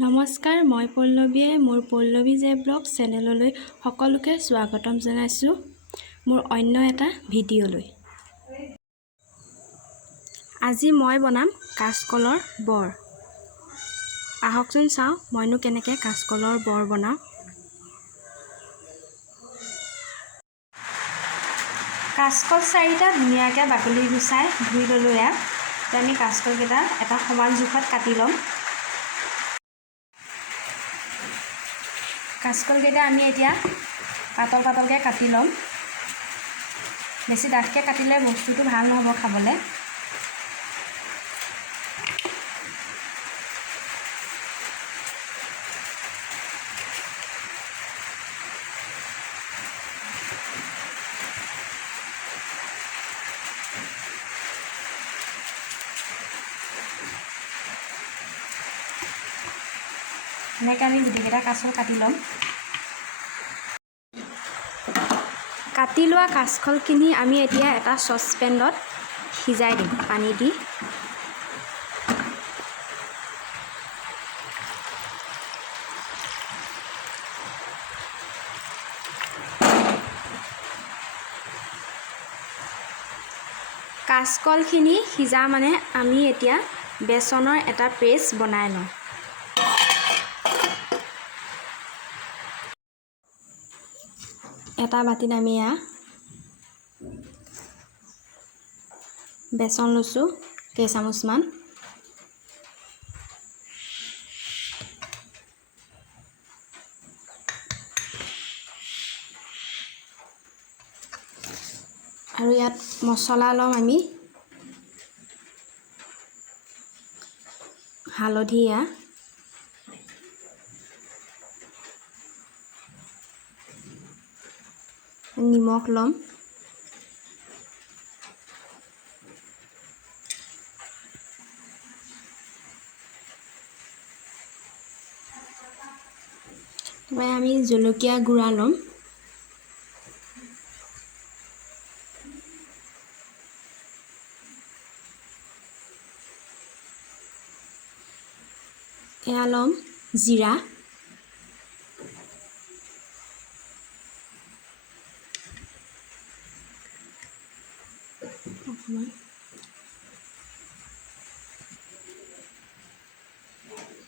নমস্কাৰ, মই পল্লৱীয়ে মোৰ পল্লৱী জে ব্লগ চেনেললৈ সকলোকে স্বাগতম জনাইছোঁ মোৰ অন্য এটা ভিডিঅ'লৈ। আজি মই বনাম কাচকলৰ বৰ। আহকচোন চাওঁ মইনো কেনেকৈ কাচকলৰ বৰ বনাওঁ। কাচকল 4টা ধুনীয়াকৈ বাকলি গুচাই ধুই ল'লোঁ। ইয়াত আমি কাচকলকেইটা এটা সমান জোখত কাটি ল'ম। কাচকলকেইটা আমি এতিয়া পাতল পাতলকৈ কাটি ল'ম। বেছি ডাঠকৈ কাটিলে বস্তুটো ভাল নহ'ব খাবলৈ। এনেকৈ আমি গোটেইকেইটা কাচকল কাটি ল'ম। কাটি লোৱা কাচকলখিনি আমি এতিয়া এটা চচপেনত সিজাই দিম পানী দি। কাচকলখিনি সিজা মানে আমি এতিয়া বেচনৰ এটা পেষ্ট বনাই লওঁ। এটা বাতিত আমি বেচন লৈছোঁ কেইচামুচমান। আৰু ইয়াত মছলা ল'ম আমি হালধীয়া, নিমখ ল'ম, তাৰপৰা আমি জলকীয়া গুড়া ল'ম, এয়া ল'ম জিৰা,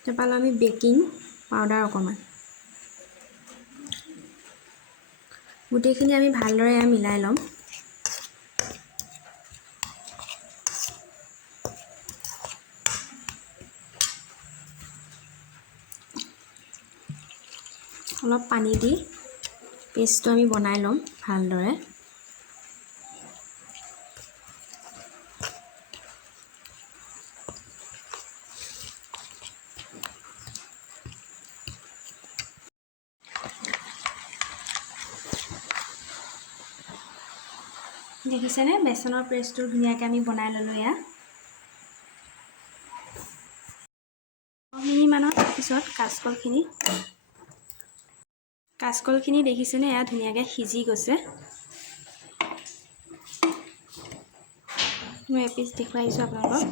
তাৰপৰা আমি বেকিং পাউডাৰ অকণমান। গোটেইখিনি আমি ভালদৰে মিলাই ল'ম। অলপ পানী দি পেষ্টটো আমি বনাই ল'ম ভালদৰে। দেখিছেনে বেচনৰ পেষ্টটো ধুনীয়াকৈ আমি বনাই ল'লোঁ। ইয়াত 10 মিনিটমানৰ পিছত কাচকলখিনি দেখিছেনে এয়া ধুনীয়াকৈ সিজি গৈছে। মই এপিচ দেখুৱাইছোঁ আপোনালোকক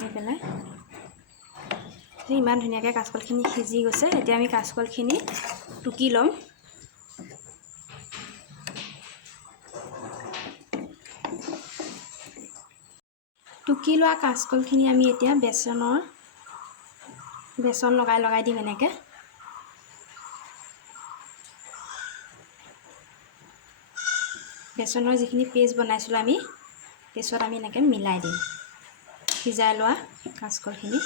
লৈ পেলাই। ইমান ধুনীয়াকৈ কাচকলখিনি সিজি গৈছে। এতিয়া আমি কাচকলখিনি টুকি ল'ম। টুকি লোৱা কাচকলখিনি আমি এতিয়া বেচন লগাই দিম এনেকৈ। বেচনৰ যিখিনি পেষ্ট বনাইছিলোঁ আমি পেষ্টত আমি এনেকৈ মিলাই দিম সিজাই লোৱা কাচকলখিনি।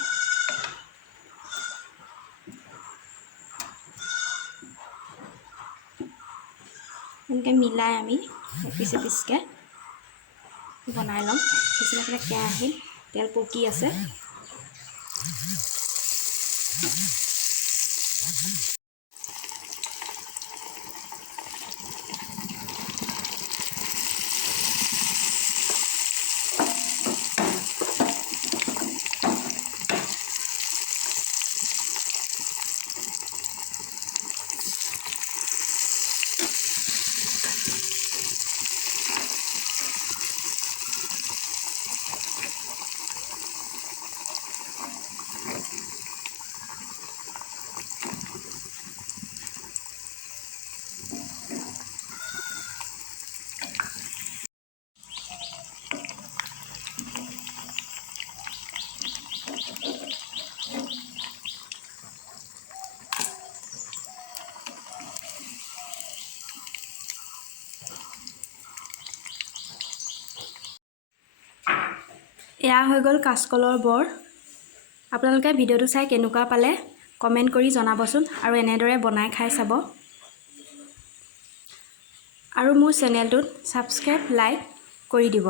এনেকৈ মিলাই আমি এপিচ এপিচকৈ বনাই ল'ম। পিছলৈ কেৰাহীত তেল পকি আছে। এয়া হৈ গ'ল কাচকলৰ বৰ। আপোনালোকে ভিডিঅ'টো চাই কেনেকুৱা পালে কমেণ্ট কৰি জনাবচোন আৰু এনেদৰে বনাই খাই চাব। আৰু মোৰ চেনেলটোত ছাবস্ক্ৰাইব লাইক কৰি দিব।